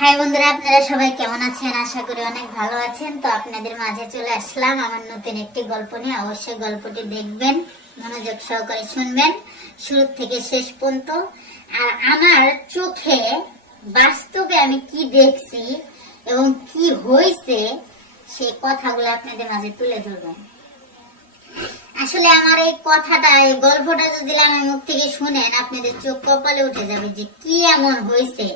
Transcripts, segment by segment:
High বন্ধুরা, আপনারা সবাই কেমন আছেন? আশা করি অনেক ভালো আছেন। তো আপনাদের মাঝে চলে আসলাম আমার নতুন একটি গল্প নিয়ে। অবশ্যই গল্পটি দেখবেন, মনোযোগ সহকারে শুনবেন শুরু থেকে শেষ পর্যন্ত। আর আমার চোখে বাস্তবে আমি কি দেখছি এবং কি হয়েছে সেই কথাগুলো আপনাদের মাঝে তুলে ধরবেন। আসলে আমার এই কথাটা, এই গল্পটা যদি আমার মুখ থেকে শুনেন, আপনাদের চোখ কপালে উঠে যাবে যে কি এমন হয়েছে।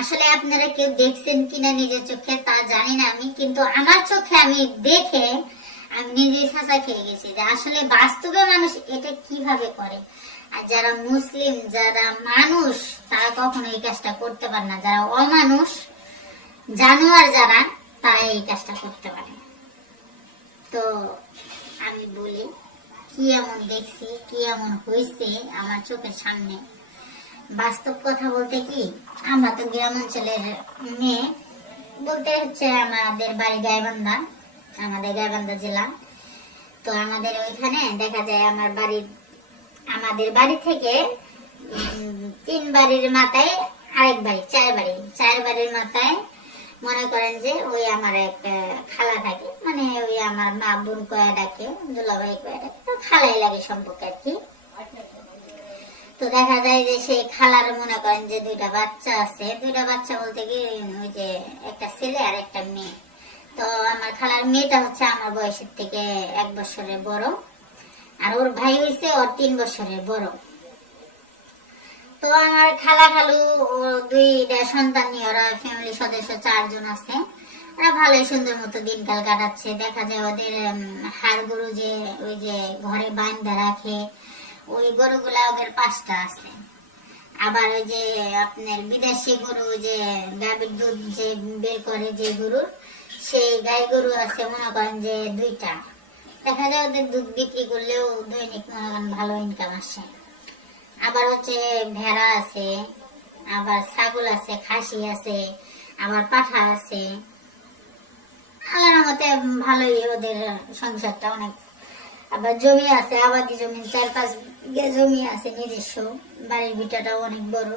আসলে আপনারা কেউ দেখছেন কিনা নিজের চোখে তা জানি না আমি, কিন্তু আমার চোখে আমি দেখে আমি নিজেই ছাঁচা খেয়ে গেছি যে আসলে বাস্তবে মানুষ এটা কিভাবে করে। আর যারা মুসলিম, যারা মানুষ, তারা কখনো এই কাজটা করতে পারে না। যারা অমানুষ, জানোয়ার যারা, তারা এই কাজটা করতে পারে। তো আমি বলি কি এমন দেখছি, কি এমন হয়েছে আমার চোখের সামনে। বাস্তব কথা বলতে কি, আমরা তো গ্রাম অঞ্চলের মেয়ে, বলতে হচ্ছে আমাদের বাড়ি গাইবান্ধা, আমাদের গাইবান্ধা জেলা। তো আমাদের ওইখানে দেখা যায় আমাদের বাড়ি থেকে 3 বাড়ির মাথায় আরেক বাড়ি, 4 বাড়ির মাথায় মনে করেন যে ওই আমার একটা খালা থাকে, মানে ওই আমার মা বোন কয়া ডাকে, দুলাভাই কয়া ডাকে, তো খালাই লাগে সম্পর্কে আর কি। তো দেখা যায় যে সেই খালার মনে করেন যে 2টা বাচ্চা আছে। 2টা বাচ্চা বলতে কি, ওই যে একটা ছেলে আর একটা মেয়ে। তো আমার খালার মেয়েটা হচ্ছে আমার বয়সের থেকে 1 বছরের বড়, আর ওর ভাই হয়েছে ওর 3 বছরের বড়। তো আমার খালা খালু 2টা সন্তান নিয়ে ওরা ফ্যামিলি সদস্য 4 জন আছে। ওরা ভালোই সুন্দর মতো দিনকাল কাটাচ্ছে। দেখা যায় ওদের হাড় গরু যে ওই যে ঘরে বাঁধা রাখে, ওই গরুগুলা ওদের 5টা আছে। আবার ওই যে আপনার বিদেশি গরু, যে গাভীর দুধ যে বের করে যে গরু, সেই গাই গরু আছে মনে করেন যে 2টা। দেখা যায় ওদের দুধ বিক্রি করলেও দৈনিক মনে করেন ভালো ইনকাম আসে। আবার হচ্ছে ভেড়া আছে, আবার ছাগল আছে, খাসি আছে, আবার পাঠা আছে। আল্লাহর মতে ভালোই ওদের সংসারটা অনেক। আবার জমি আছে, আবাদি জমি 4-5 বিঘা জমি আছে নিজস্ব। বাড়ির ভিটাটাও অনেক বড়,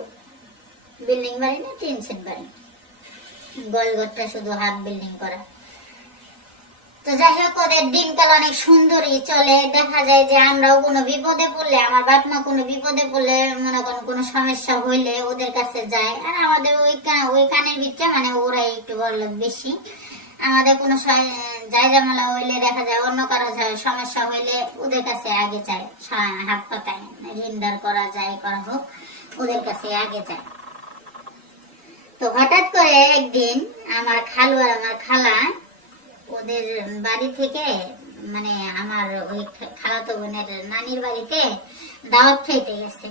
বিল্ডিং বাড়ি না, টিন সেট বাড়ি। গোলঘরটা শুধু হাফ বিল্ডিং করা। তো যাই হোক, ওদের দিনকাল অনেক সুন্দরই চলে। দেখা যায় যে আমরাও কোনো বিপদে পড়লে, আমার বাপ মা কোনো বিপদে পড়লে, মনে করেন কোনো সমস্যা হইলে ওদের কাছে যায়। আর আমাদের ওই কানের ভিতরে মানে ওরাই একটু বড়লোক বেশি। আমাদের কোনো যাই ঝামেলা হইলে, দেখা যায় অন্য কারো সমস্যা হইলে ওদের কাছে আগে চায়, হাত পাতায় ঋণদার করা যায়, করা হোক, ওদের কাছে আগে যায়। তো হঠাৎ করে একদিন আমার খালু আর আমার খালা ওদের বাড়ি থেকে, মানে আমার ওই খালাতো বোনের নানির বাড়িতে দাওয়াত খাইতে গেছে।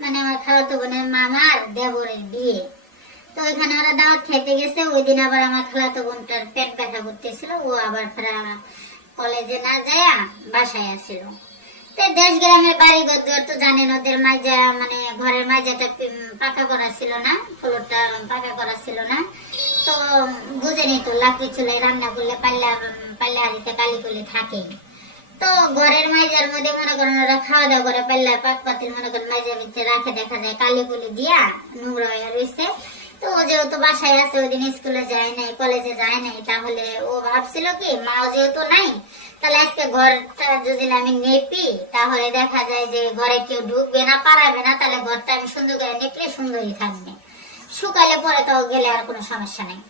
মানে আমার খালাতো বোনের মামার দেবরের বিয়ে। তো ওইখানে ওরা দাওয়াত খাইতে গেছে। ওই দিন আবার আমার খালাতো বোনটার পেট ব্যথা করতেছিল, ও আবার কলেজে না যায় বাসায় আসছিল। তো দেশ গ্রামের বাড়ি ঘর তো জানেন, ওদের মাইজা মানে ঘরের মাইজাটা পাকা করা ছিল না, ফ্লোরটা পাকা করা ছিল না। তো বুঝেনি তো, লাকড়ি চুলায় রান্না করলে পাল্লা হাড়িতে কালিকুলি থাকে। তো ঘরের মাইজার মধ্যে মনে করেন ওরা খাওয়া দাওয়া করে, পাল্লা পাক পাতিল মনে করেন মাইজার ভিতরে রাখে, দেখা যায় কালিকুলি দিয়া নোংরা হয়ে রয়েছে। তো ও যেহেতু বাসায় আছে, ওই দিন স্কুলে যায় নাই, কলেজে যায় নাই, তাহলে ও ভাবছিল কি, মাও যেহেতু নাই, তাহলে আজকে ঘরটা যদি আমি নেপি, তাহলে দেখা যায় যে ঘরে কেউ ঢুকবে না, পারাবে না, তাহলে ঘরটা আমি সুন্দর করে নেপলে সুন্দরই থাকবে। শুকালে পরে তো গেলে আর কোনো সমস্যা নেই।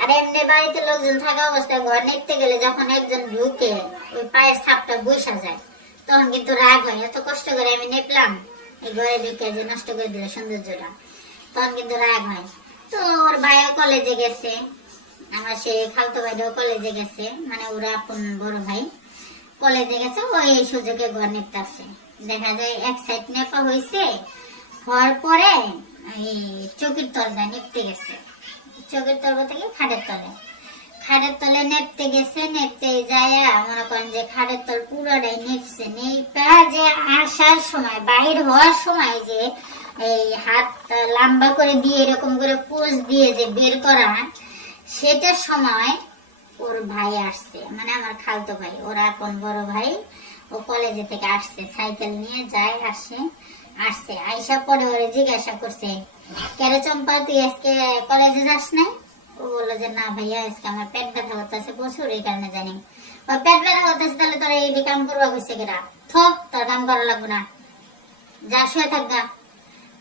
আর এমনি বাড়িতে লোকজন থাকা অবস্থায় ঘর নেপতে গেলে যখন একজন ঢুকে ওই পায়ের ছাপটা বসা যায়, তখন কিন্তু রাগ হয়, এত কষ্ট করে আমি নেপলাম, এই ঘরে ঢুকে যে নষ্ট করে দিল সৌন্দর্যটা, তখন কিন্তু রাগ হয়। তো ওর ভাইও কলেজে গেছে, আমার সেই খালতো ভাইও কলেজে গেছে, মানে ওরা আপন বড় ভাই কলেজে গেছে। ওই সুযোগে ঘর নেপতে আসছে। দেখা যায় এক সাইড নেপা হয়েছে, হওয়ার পরে এই চৌকির তলটা নেপতে গেছে। চৌকির তল থেকে খাটের তলে নেপতে গেছে। নেপতে যায় মনে করেন যে খাটের তল পুরোটাই নেপছে। নেপা যে আসার সময়, বাহির হওয়ার সময় যে এই হাত লম্বা করে দিয়ে এরকম করে পোজ দিয়ে যে বের করা, সেটার সময় ওর ভাই আসছে, মানে আমার খালতো ভাই, ওরা এখন বড় ভাই, ও কলেজে থেকে আসছে, সাইকেল নিয়ে যায় আসে। আসছে, আইসা পরে ওরে জিজ্ঞাসা করছে, কেরে চম্পা তুই আজকে কলেজে যাস নাই? ও বললো যে না ভাইয়া আজকে আমার পেট ব্যথা করতেছে প্রচুর, এই কারণে জানি। ও পেট ব্যথা করতেছে, তাহলে তোর এই কাম করবা হয়েছে কেরা? থক, তোর কাম করা লাগবে না, যা শুয়ে থাকবা।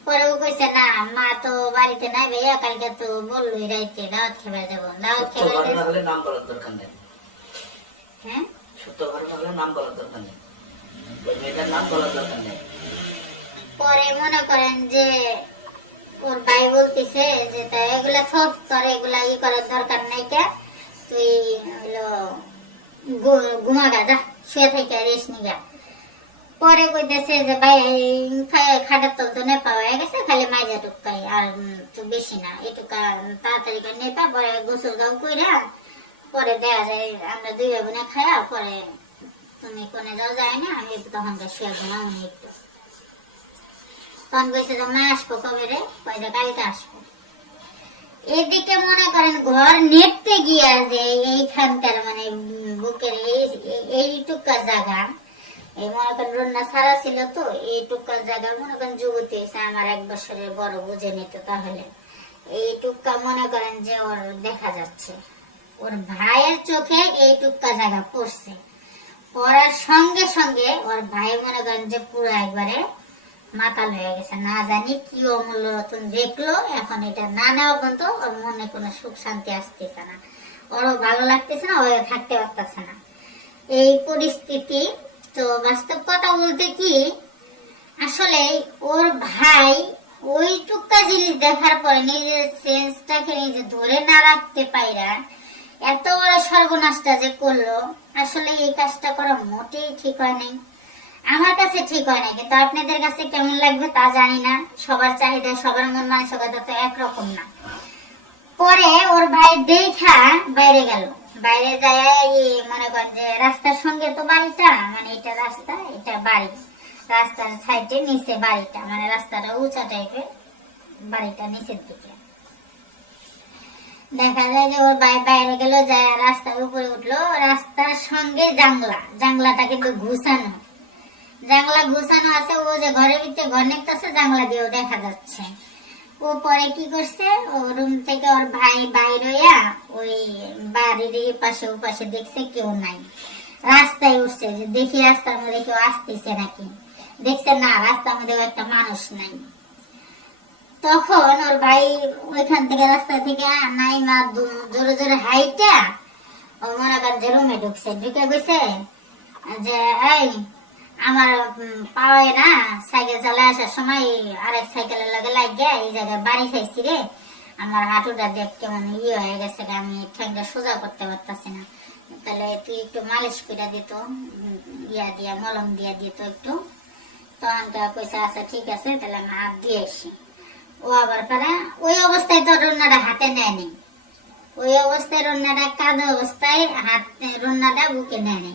পরে ও কইছে না মা তো বাড়িতে নাই ভাইয়া, কালকে তো বললোই রাইতে দাওয়াত খেবার যাবো, দাওয়াত খেবার নাম বলার দরকার নেই। হ্যাঁ, সত্য ঘটনা হলে নাম বলার দরকার নেই, ওই মেয়েটার নাম বলার দরকার নেই। পরে মনে করেন যে ওর ভাই বলতেছে যে তা এগুলা থপ, তোর এগুলা ই করার দরকার নাই, কে তুই হলো ঘুমাগা, যা শুয়ে থেকে রেস্ট নিগা। পরে কইতেছে যে ভাই খাটের তল তো নেপা হয়ে গেছে, খালি মাইজা টুকাই আর তো বেশি না, এটুকা তাড়াতাড়ি করে নেপা, পরে গোসল গাও কইরা পরে দেয়া যায় আমরা দুই ভাই বোনে খায়া, পরে তুমি কোনে যাও যায় না, আমি তখন শুয়ে ঘুমাও একটু। তখন কইছে যে মা আসবো কবে রে? কয়টা কালকে আসবো। এদিকে মনে করেন ঘর নেটতে গিয়া যে এইখানকার মানে বুকের এইটুকা জায়গা, এই মনে করেন রন্না ছাড়া ছিল তো, এইটুকার জায়গা মনে করেন যুবতী হয়েছে আমার 1 বছরের বড়, বুঝে নিত তাহলে। এইটুকা মনে করেন যে ওর দেখা যাচ্ছে, ওর ভাইয়ের চোখে এইটুকা জায়গা পড়ছে। পড়ার সঙ্গে সঙ্গে ওর ভাই মনে করেন যে পুরো একবারে মাতাল হয়ে গেছে, না জানি কি অমূল্য রতন দেখলো, এখন এটা না নেওয়া পর্যন্ত ওর মনে কোনো সুখ শান্তি আসতেছে না, ওরও ভালো লাগতেছে না, ও থাকতে পারতেছে না, এই পরিস্থিতি। তো বাস্তব কথা বলতে কি, আসলে ওর ভাই ওই টুকা জিনিস দেখার পরে নিজের সেন্সটাকে নিজে ধরে না রাখতে পাইরা এত বড় সর্বনাশটা যে করলো, আসলে এই কাজটা করা মোটেই ঠিক হয় নাই, আমার কাছে ঠিক হয় না। কিন্তু আপনাদের কাছে কেমন লাগবে তা জানি না, সবার চাহিদা সবার মন মানসিকতা তো একরকম না। পরে ওর ভাই দেখা বাইরে গেল, বাইরে যায় মনে করেন যে রাস্তার সঙ্গে তো বাড়িটা, মানে এটা রাস্তা এটা বাড়ি, রাস্তার সাইডে নিচে বাড়িটা, মানে রাস্তাটা উঁচা টাইপের, বাড়িটা নিচের দিকে। দেখা যায় যে ওর ভাই বাইরে গেল, যায় রাস্তার উপরে উঠলো, রাস্তার সঙ্গে জাংলা, জাংলাটা কিন্তু ঘুষানো, জাংলা ঘুষানো আছে, ও যে ঘরের ভিতরে ঘর নেকতেছে জাংলা দিয়েও দেখা যাচ্ছে। ও পরে কি করছে, ও রুম থেকে ওর ভাই বাইরে ওই বাড়ির পাশে ওপাশে দেখছে কেউ নাই, রাস্তায় উঠছে যে দেখি রাস্তার মধ্যে কেউ আসতেছে নাকি, দেখছে না রাস্তার মধ্যে একটা মানুষ নাই। তখন ওর ভাই ওইখান থেকে রাস্তা থেকে নাই মা জোরে জোরে হাইটা ও মনে করেন যে রুমে ঢুকছে, ঢুকে গেছে যে এই আমার পাওয়ায় না, সাইকেল চালায় আসার সময় আরেক সাইকেলের লগে লাগিয়ে এই জায়গায় বাড়ি খাইছি রে, আমার হাঁটুটা দেখ কেমন ইয়ে হয়ে গেছে, আমি ঠ্যাংটা সোজা করতে পারতাছি না, তাহলে তুই একটু মালিশ করে দিত, ইয়া দিয়া মলম দিয়া দিত একটু। তখন কইসা আচ্ছা ঠিক আছে, তাহলে আমি হাত দিয়ে আসি। ও আবার পারা ওই অবস্থায় তো রান্নাটা হাতে নেয়নি, ওই অবস্থায় রান্নাটা কাঁদা অবস্থায় হাত রান্নাটা বুকে নেয়নি,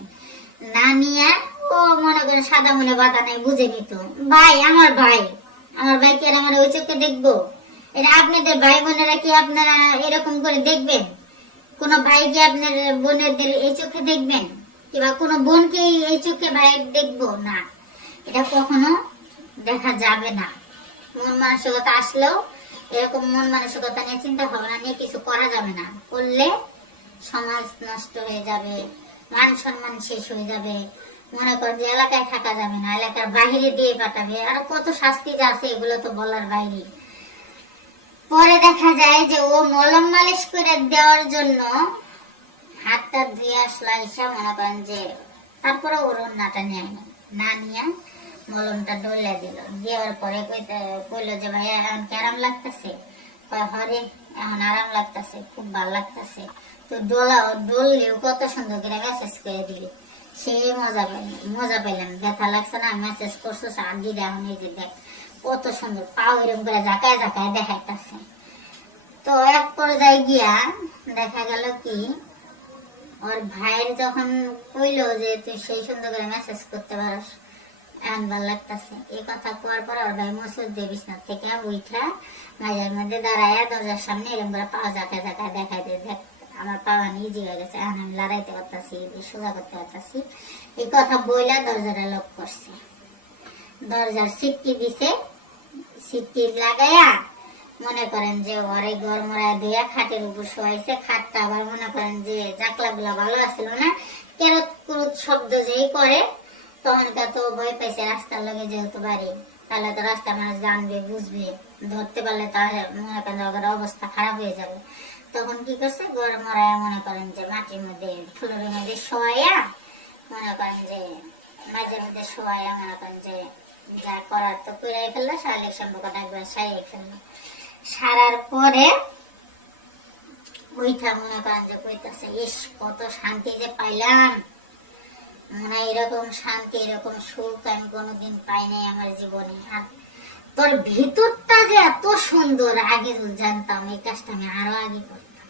না নিয়ে ও মনে করে সাদা মনে বাধা নেই বুঝে নিত। ভাই আমার ভাই, আমার ভাইকে আর আমার ওই চোখে দেখবো? এটা আপনাদের ভাই বোনেরা কি আপনারা এরকম করে দেখবেন? কোন ভাইকে আপনার বোনেদের এই চোখে দেখবেন? কিংবা কোন বোনকে এই চোখে ভাই দেখবো না, এটা কখনো দেখা যাবে না। মন মানসিকতা আসলেও এরকম মন মানসিকতা নিয়ে চিন্তা ভাবনা নিয়ে কিছু করা যাবে না, করলে সমাজ নষ্ট হয়ে যাবে, মান সম্মান শেষ হয়ে যাবে, মনে কর যে এলাকায় থাকা যাবে না, এলাকার বাহিরে দিয়ে পাঠাবে, আর কত শাস্তি যা আছে এগুলো তো বলার বাইরে। পরে দেখা যায় যে ও মলম মালিশ করে দেওয়ার জন্য হাতটা ধুয়ে আসলো, এসে মনে করেন যে তারপরে ওর রান্নাটা নিয়ে না নিয়ে মলমটা ডলে দিল, দেওয়ার পরে কইলো যে ভাইয়া এখন কি আরাম লাগতেছে? হরে এখন আরাম লাগতেছে, খুব ভালো লাগতেছে। তো ডললেও কত সুন্দর করে মেসেজ করে দিলি, সেই মজা পেলাম, ব্যথা লাগছে না, মেসেজ করছো আগে এখন এই যে দেখ কত সুন্দর, পাও এরকম করে ঝাঁকায় ঝাঁকায় দেখাইতেছে। তো এক পর্যায়ে গিয়া দেখা গেল কি, ওর ভাইয়ের যখন কইলো যে তুই সেই সুন্দর করে মেসেজ করতে পারস, এখন ভালো লাগতেছে, এই কথা কোয়ার পর ওর ভাই মসুর দিয়ে বিছনার থেকে উঠা মাঝের মধ্যে দাঁড়ায় দরজার সামনে এরকম করে পাওয়া ঝাঁকায় ঝাঁকায় দেখাই দিয়ে, দেখ আমার পাওয়া ইজি হয়ে গেছে, এখন আমি লড়াইতে পারতাছি, সোজা করতে পারতাছি, এই কথা বইলা দরজাটা লক করছে। দরজার সিটকি দিছে, সিটকি লাগাইয়া মনে করেন যে ওরে ঘর মরায় দিয়া খাটের উপর শোয়াইছে। খাটটা আবার মনে করেন যে জাকলা গুলা ভালো আছিল না, কেরত কুরুত শব্দ যেই করে তখন তো ভয় পাইছে রাস্তার লগে যেহেতু বাড়ি, তাহলে তো রাস্তার মানুষ জানবে বুঝবে, ধরতে পারলে তাহলে মনে করেন ওদের অবস্থা খারাপ হয়ে যাবে। তখন কি করছে, ঘর মরায় মনে করেন যে মাটির মধ্যে ফ্লোরের মধ্যে শোয়াইয়া মনে করেন যে মাঝের মধ্যে শোয়াইয়া মনে করেন যে যা করার তো করে ফেললো, শারীরিক সম্পর্কটা একবার সারিয়ে ফেললো। সারার পরে ওইটা মনে করেন যে কইতাছে, ইস কত শান্তি যে পাইলাম, মনে হয় এরকম শান্তি এরকম সুখ আমি কোনোদিন পাই নাই আমার জীবনে। আর তোর ভিতরটা যে এত সুন্দর, আগে জানতাম এই কাজটা আমি আরো আগে করতাম।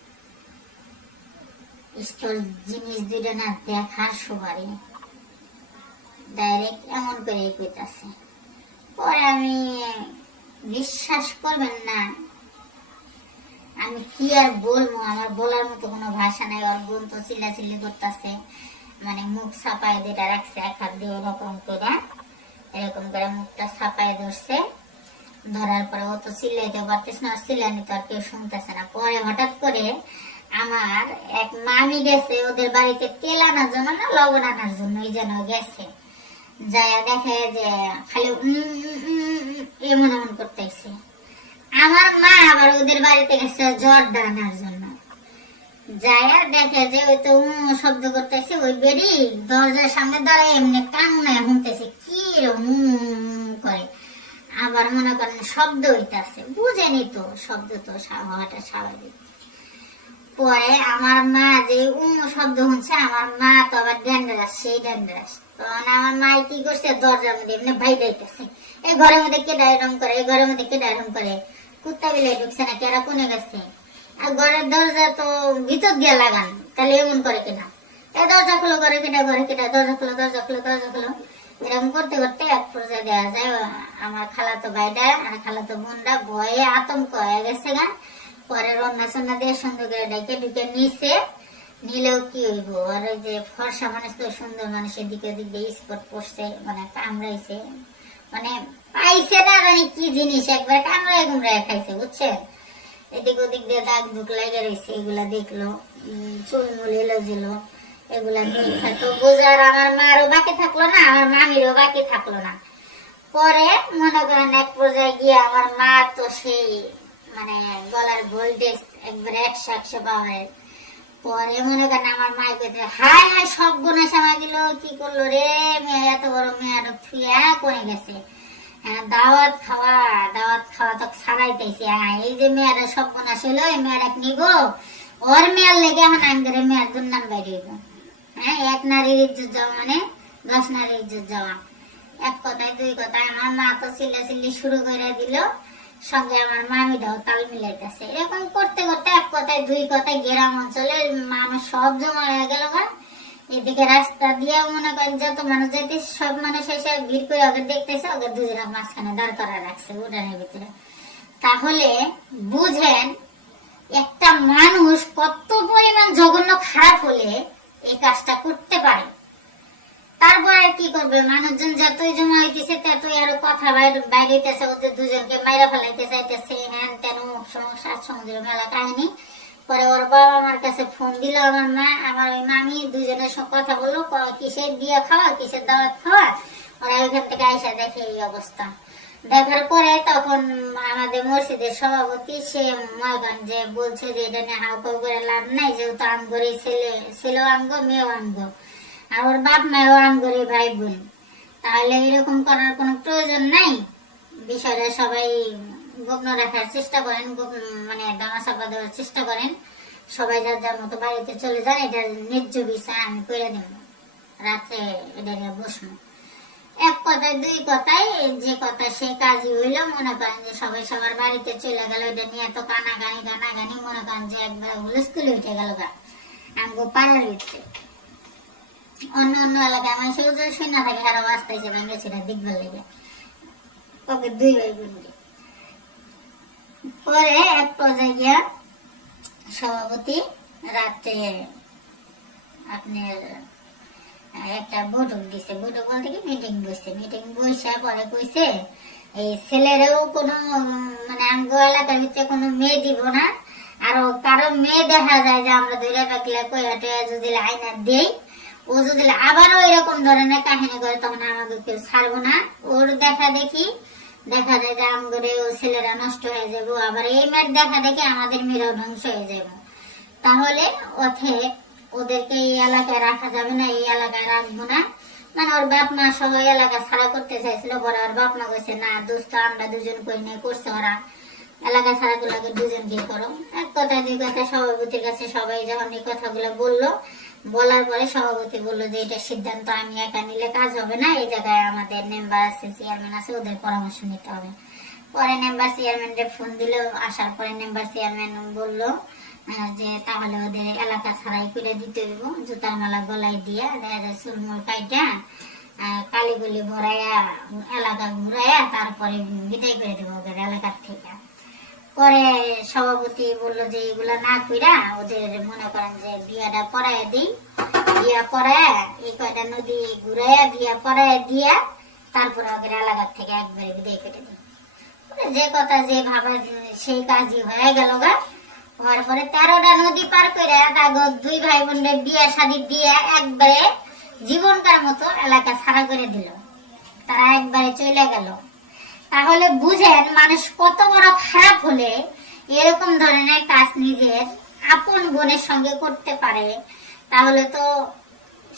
তোর জিনিস দুইটা না দেখার সবারই ডাইরেক্ট এমন করে কইতাছে। পরে আমি বিশ্বাস করবেন না, আমি কি আর বলবো, আমার বলার মতো কোনো ভাষা নাই। ওর বোন তো চিল্লাচিল্লি করতেছে, মানে মুখ ছাপায় যেটা রাখছে এক হাত দিয়ে এরকম করে মুখটা ছাপায় ধরছে। ধরার পরে ও তো চিল্লাইতে পারতেছে না, চিল্লানি তো আর কেউ শুনতেছে না। পরে হঠাৎ করে আমার এক মামি গেছে ওদের বাড়িতে তেল আনার জন্য না লবণ আনার জন্য, এই যেন গেছে, যায় দেখে যে খালি এমন এমন করতেছে। আমার মা আবার ওদের বাড়িতে গেছে জর্দা আনার জন্য, যায় দেখে যে ওই তো শব্দ করতেছে, ওই বেরি দরজার সামনে দাঁড়ায় এমনি কান্না শুনতেছে কি করে। আবার মনে করেন শব্দ হইতাছে, বুঝেনি তো শব্দ তো হওয়াটা স্বাভাবিক। পরে আমার মা যে শব্দ শুনছে, আমার মা তো আবার ডেঞ্জারাস, সেই ডেঞ্জারাস। তখন আমার মা কি করছে, দরজার মধ্যে এমনি ভাই দিতেছে, এই ঘরের মধ্যে কে ডায়রম করে, এই ঘরের মধ্যে কে ডায়রম করে, কুত্তা বিলাই ঢুকছে না, কেরা কোনে গেছে, আর ঘরের দরজা তো ভিতর দিয়ে লাগান, তাহলে এমন করে কিনা, এই দরজা খুলো, ঘরে কেটা, ঘরে কেটা, দরজা খুলো, দরজা খুলো, দরজা খুলো। এরকম করতে করতে এক পর্যায়ে দেওয়া যায় আমার খালাতো ভাইটা আর খালাতো বোনরা ভয়ে আতঙ্ক হয়ে গেছে গা। পরে রান্না সন্না দিয়ে সুন্দর করে ডেকে ঢুকে নিচে নিলেও কি হইব, আর ওই যে ফর্সা মানুষ তো সুন্দর মানুষের দিকে দিক দিয়ে স্পট পড়ছে, মানে কামড়াইছে, মানে পাইছে না জানি কি জিনিস, একবার কামড়ায় কুমড়ায় খাইছে বুঝছেন। এদিক ওদিক দিয়ে দাগ দুক লেগে রয়েছে, এগুলা দেখলো, চুলমুল এলোজিল, এগুলা দেখে তো বোঝার আমার মারও বাকি থাকলো না, আমার মামিরও বাকি থাকলো না। পরে মনে করেন এক পর্যায়ে গিয়ে আমার মা তো সেই মানে গলার ভোল্টেজ একবার 100 পাওয়ারের। পরে মনে করেন আমার মাই কইতে, হাই হাই সব গুণা সামা দিল, কি করলো রে মেয়ে, এত বড় মেয়েটা থুয়া করে গেছে, দাওয়াত খাওয়া তো ছাড়াইতেছি, এই যে মেয়েরা সব গুণা ছিল, এই মেয়েরা নিব, ওর মেয়ের লেগে এখন আঙ্গের মেয়ের দুর্নাম বাইরে হইব। হ্যাঁ, এক নারীর ইজ্জত যাওয়া মানে 10 নারীর ইজ্জত যাওয়া। এক কথায় দুই কথায় আমার মা তো চিল্লাচিল্লি শুরু করে দিল, সঙ্গে আমার মামিটাও তাল মিলাইতেছে। এরকম করতে করতে এক কথায় দুই কথায় গ্রাম অঞ্চলের মানুষ সব জমা হয়ে গেল। এদিকে রাস্তা দিয়ে মনে করেন যত মানুষ যাইতেছে সব মানুষ এসে ভিড় করে ওকে দেখতেছে, ওকে দুজনের মাঝখানে দাঁড় করা রাখছে উঠানের ভিতরে। তাহলে বুঝেন একটা মানুষ কত পরিমাণ জঘন্য খারাপ হলে এই কাজটা করতে পারে। তারপর আর কি করবে, মানুষজন যতই জমা হইতেছে ততই আরো কথা বাইরে হইতেছে, ওদের দুজনকে মাইরা ফেলাইতে চাইতেছে, হ্যান তেন সমস্যা সমুদ্র মেলা কাহিনী। পরে ওর বাবা আমার কাছে ফোন দিল, আমার মা আমার ওই মামি দুজনের সঙ্গে কথা বললো, কিসের বিয়ে খাওয়া কিসের দাওয়াত খাওয়া। ওরা ওইখান থেকে আইসা দেখে এই অবস্থা। দেখার পরে তখন আমাদের মসজিদের সভাপতি সে ময়গঞ্জে বলছে যে এটা নিয়ে হাউকাউ করে লাভ নাই, যেহেতু আমগরে ছেলেও আনগো মেয়েও আনগো, আর ওর বাপ মায়েও আনগরে ভাই বোন, তাহলে এরকম করার কোনো প্রয়োজন নাই। বিষয়টা সবাই গোপন রাখার চেষ্টা করেন, মানে দামাচাপা দেওয়ার চেষ্টা করেন, সবাই যার যার মতো বাড়িতে চলে যান, এটার ন্যায্য বিচার আমি করে দেব, রাত্রে এটা নিয়ে বসবো। এক কথায় দুই কথায় যে কথা সে কাজই হইল। মনে করেন যে সবাই সবার বাড়িতে চলে গেল, এটা নিয়ে এত কানাগানি মনে করেন যে একবার হুলস্থুলে উঠে গেল গা আমগো পাড়ার ভিতরে। অন্য অন্য এলাকায় আমার সে শুনে না থাকে, আরো বাস্তাইছে ভেঙেছে দেখবার লেগে ওকে দুই ভাই বোন। পরে এক পর্যায়ে গিয়া সভাপতি রাত্রে আপনার একটা বৈঠক দিছে, বৈঠক বলতে কি মিটিং বসছে, মিটিং বসে পরে কইছে এই ছেলেরাও কোনো মানে আঙ্গ এলাকার ভিতরে কোনো মেয়ে দিব না, আর কারো মেয়ে দেখা যায় যে আমরা ধরে রাখলে কইয়াটে যদি আইনা দেই, ও যদি আবারও এরকম ধরনের কাহিনী করে তখন আমাকে কেউ ছাড়বো না। ওর দেখা দেখি দেখা যায় যে আমগরে ও ছেলেরা নষ্ট হয়ে যাবো, আবার এই মেয়ের দেখা দেখি আমাদের মেয়েরাও ধ্বংস হয়ে যাবো। তাহলে ওঠে ওদেরকে এই এলাকায় রাখা যাবে না, এই এলাকায় রাখবো না। মানে ওর বাপ মা সহ এলাকা ছাড়া করতে চাইছিল, পরে ওর বাপ মা কইছে না দোস্ত আমরা দুজন কই নিয়ে করছে, ওরা এলাকা ছাড়া গুলাকে দুজনকে করো। এক কথা দুই কথা সভাপতির কাছে সবাই যখন এই কথাগুলো বললো, বলার পরে সভাপতি বললো যে এটা সিদ্ধান্ত আমি একা নিলে কাজ হবে না, এই জায়গায় আমাদের মেম্বার আছে, চেয়ারম্যান আছে, ওদের পরামর্শ নিতে হবে। পরে মেম্বার চেয়ারম্যানকে ফোন দিল, আসার পরে মেম্বার চেয়ারম্যান বললো যে তাহলে ওদের এলাকা ছাড়াই করে দিতে হইব, জুতার মালা গলায় দিয়া দেখা যায় চুলমুল কাইটা কালিগুলি ভরাইয়া এলাকা ঘুরাইয়া তারপরে বিদায় করে দেবো ওদের এলাকার থেকে। পরে সভাপতি বললো যে এগুলা না কইরা ওদের মনে করেন যে বিয়াটা পড়াইয়া দিই, বিয়া পড়াইয়া এই কয়টা নদী ঘুরাইয়া বিয়া পড়াইয়া দিয়া তারপরে ওদের এলাকার থেকে একবারে বিদায় করে দিই। যে কথা যে ভাবা সেই কাজই হয়ে গেল গা। হওয়ার পরে 13টা নদী পার করে দুই ভাই বোনের বিয়া শাদী দিয়ে একবারে জীবনকার মতো এলাকা ছাড়া করে দিল, তারা একবারে চলে গেল। তাহলে বুঝেন মানুষ কত বড় খারাপ হলে এরকম ধরনের কাজ নিজের আপন বোনের সঙ্গে করতে পারে। তাহলে তো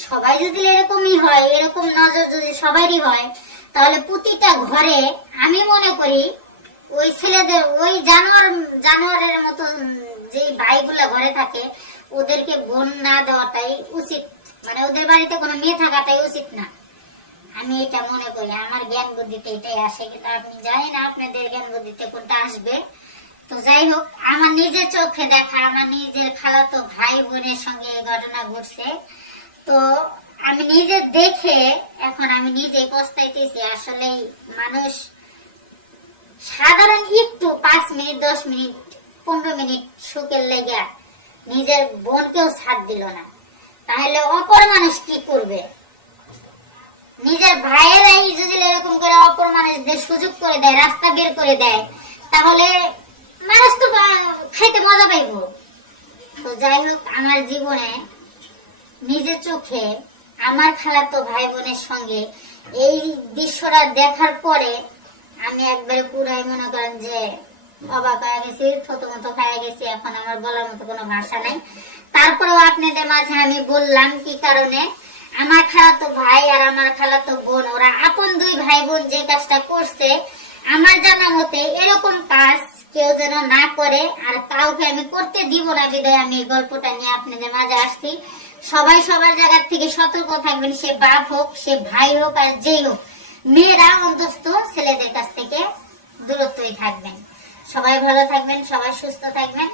সবাই যদি এরকমই হয়, এরকম নজর যদি সবারই হয়, তাহলে প্রতিটা ঘরে আমি মনে করি ওই ছেলেদের ওই জানোয়ারের মতো যে ভাইগুলা ঘরে থাকে ওদেরকে বোন না দেওয়াটাই উচিত, মানে ওদের বাড়িতে কোনো মেয়ে থাকাটাই উচিত না। আমি এটা মনে করি, আমার জ্ঞান বুদ্ধিতে এটাই আসে, কিন্তু আপনি জানি না আপনাদের জ্ঞান বুদ্ধিতে কোনটা আসবে। তো যাই হোক, আমার নিজের চোখে দেখা আমার নিজের খালাতো ভাই বোনের সঙ্গে এই ঘটনা ঘটছে। তো আমি নিজে দেখে এখন আমি নিজেই পস্তাইতেছি। আসলে মানুষ সাধারণ একটু 5 মিনিট 10 মিনিট 15 মিনিট সুখের লেগে নিজের বোনকেও ছাড় দিল না, তাহলে অপর মানুষ কি করবে? নিজের ভাইয়েরাই যদি এরকম করে অপর মানুষদের সুযোগ করে দেয়, রাস্তা বের করে দেয়, তাহলে মানুষ তো খাইতে মজা পাইব। তো যাই হোক, আমার জীবনে নিজের চোখে আমার খালাতো ভাই বোনের সঙ্গে এই দৃশ্যটা দেখার পরে আমি একবারে পুরাই মনে করেন যে অবাক হয়ে গেছি, থতমত খাইয়া গেছি। এখন আমার বলার মতো কোনো ভাষা নাই। তারপরেও আপনাদের মাঝে আমি বললাম কি কারণে। আমার খালাতো ভাই আর আমার খালাতো বোন, ওরা আপন দুই ভাই বোন যে কাজটা করছে, আমার জানা মতে এরকম কাজ কেউ যেন না করে, আর কাউকে আমি করতে দিব না। বিদায় আমি এই গল্পটা নিয়ে আপনাদের মাঝে আসছি। সবাই সবার জায়গা থেকে সতর্ক থাকবেন, সে বাপ হোক, সে ভাই হোক, আর যেই হোক, মেয়েরা অন্তত ছেলেদের কাছ থেকে দূরত্বই থাকবেন। সবাই ভালো থাকবেন, সবাই সুস্থ থাকবেন।